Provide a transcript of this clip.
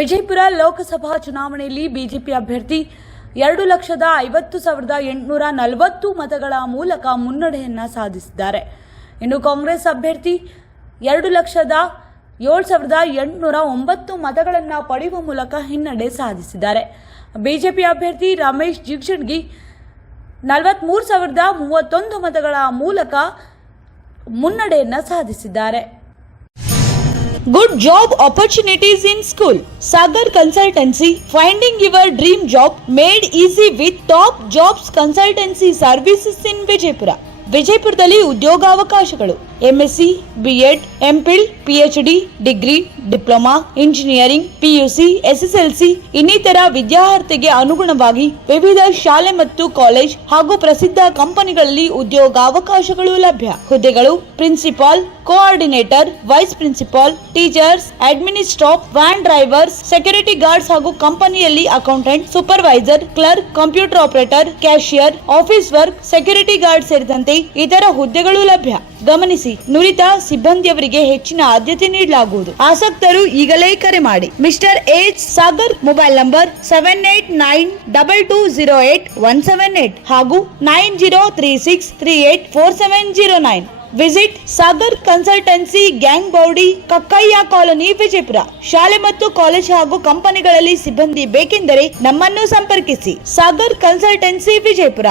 ವಿಜಯಪುರ ಲೋಕಸಭಾ ಚುನಾವಣೆಯಲ್ಲಿ ಬಿಜೆಪಿ ಅಭ್ಯರ್ಥಿ 2,50,840 ಮತಗಳ ಮೂಲಕ ಮುನ್ನಡೆಯನ್ನ ಸಾಧಿಸಿದ್ದಾರೆ. ಇನ್ನು ಕಾಂಗ್ರೆಸ್ ಅಭ್ಯರ್ಥಿ 2,07,809 ಮತಗಳನ್ನು ಪಡೆಯುವ ಮೂಲಕ ಹಿನ್ನಡೆ ಸಾಧಿಸಿದ್ದಾರೆ. ಬಿಜೆಪಿ ಅಭ್ಯರ್ಥಿ ರಮೇಶ್ ಜಿಗಜಿಣಗಿ 43,031 ಮತಗಳ ಮೂಲಕ ಮುನ್ನಡೆಯನ್ನ ಸಾಧಿಸಿದ್ದಾರೆ. Good job opportunities in school. Sagar Consultancy, finding your dream job made easy with top jobs consultancy services in Vijaypura. ವಿಜಯಪುರದಲ್ಲಿ ಉದ್ಯೋಗಾವಕಾಶಗಳು MSc, BEd, MPhil, PhD, degree, diploma, engineering, PUC, SSLC ಇನ್ನಿತರ ವಿದ್ಯಾರ್ಥಿಗೆ ಅನುಗುಣವಾಗಿ ವಿವಿಧ ಶಾಲೆ ಮತ್ತು ಕಾಲೇಜ್ ಹಾಗೂ ಪ್ರಸಿದ್ಧ ಕಂಪನಿಗಳಲ್ಲಿ ಉದ್ಯೋಗಾವಕಾಶಗಳು ಲಭ್ಯ. ಹುದ್ದೆಗಳು principal, coordinator, vice principal, teachers, administrative, van drivers, security guards ಹಾಗೂ ಕಂಪನಿಯಲ್ಲಿ accountant, supervisor, clerk, computer operator, cashier, office work, security guard ಸೇರಿದಂತೆ ಇತರ ಹುದ್ದೆಗಳು ಲಭ್ಯ. ಗಮನಿಸಿ, ನುರಿತ ಸಿಬ್ಬಂದಿಯವರಿಗೆ ಹೆಚ್ಚಿನ ಆದ್ಯತೆ ನೀಡಲಾಗುವುದು. ಆಸಕ್ತರು ಈಗಲೇ ಕರೆ ಮಾಡಿ. Mister H Sagar, mobile number 7892208178 ಹಾಗೂ 9036384709. Visit Sagar consultancy, gang body, Kakkayya colony, Vijayapura. ಶಾಲೆ ಮತ್ತು ಕಾಲೇಜ್ ಹಾಗೂ ಕಂಪನಿಗಳಲ್ಲಿ ಸಿಬ್ಬಂದಿ ಬೇಕೆಂದರೆ ನಮ್ಮನ್ನು ಸಂಪರ್ಕಿಸಿ. ಸಾಗರ್ ಕನ್ಸಲ್ಟೆನ್ಸಿ, ವಿಜಯಪುರ.